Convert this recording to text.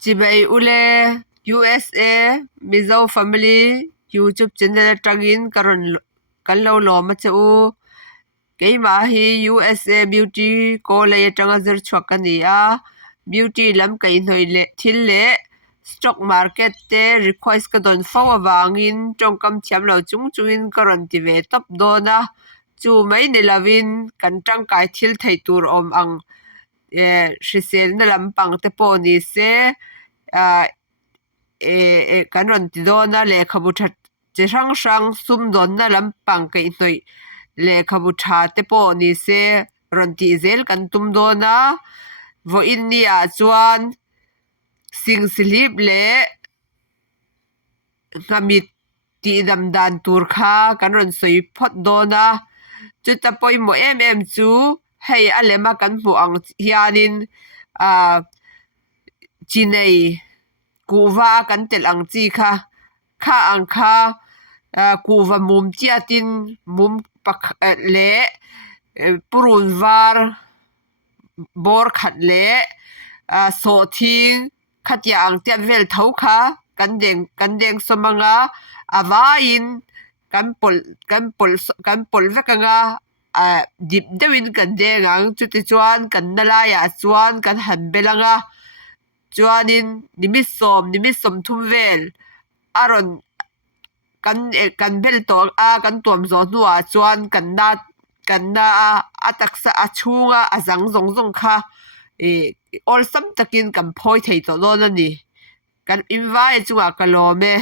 chỉ bay ule USA Mizo family YouTube channel trangin karon kan lo lo ma chu ke ma hi USA beauty ko le tanga zer chwak ani a beauty lam kai hnoi le thil le stock market te request ka don fawa wangin tongkam thiam lo chung chungin karon ti ve top dona chu mai ne lavin kan tang kai thil thei tur om ang hrisel na lampang te pawh ni se kan rawn ti dawna lehkhabu that chi hrang hrang sum dawnna lampang kaih hnawih lehkhabu tha te pawh ni se rawn tih zel kan tum dawna vuahin ni ah chuan singsilhip leh hnghamit tih dam dan tur kha kan rawn sawi phawt dawna chuta pawimawh em em chu hei a lema kan hmu ang hianin chi nei kuhva kan tel ang chi kha ang kha kuhva mum chiatin mum leh purun var bor khat leh sawh thing khatia ang tiat vel tho kha kan deng somanga avain kan pol vek anga dip deuhin kan deng ang chuti chuan kan na laia chuan kan han belanga chuanin nimisom thum vel aron kan bel to a kan tuam zo hnuah chuan kan na a taksa a chhunga a zang zong kha ol sam takin kan phawi thei to dawn ani kan invai chungah ka lawm e